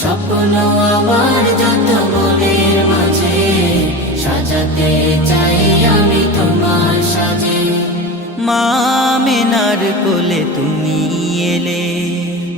স্বপ্ন আমার মাঝে চাই আমি তোমার সাজে। মা মেনার কোলে তুমি এলে,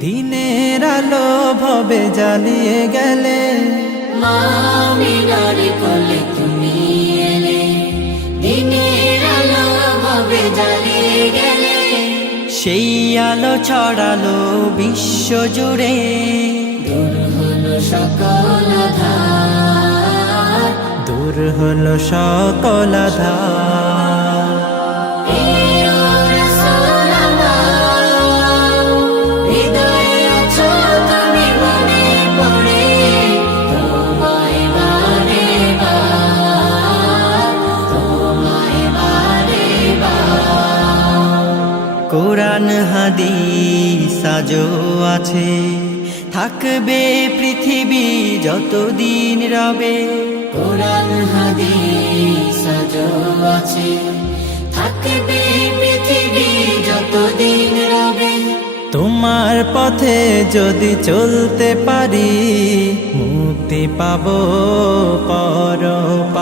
দিনের আলো ভবে জ্বালিয়ে গেলে। মামিনার কোলে সেই আলো ছড়ালো বিশ্ব জুড়ে। দূর হলো সকল দূর হলো সকল আধার। কোরআন হাদিস আজও আছে। থাকবে পৃথিবী যতদিন রবে। কোরআন হাদিস আজও আছে। থাকবে পৃথিবী যতদিন রবে। তোমার পথে যদি চলতে পারি মুক্তি পাব পরপা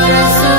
corazón.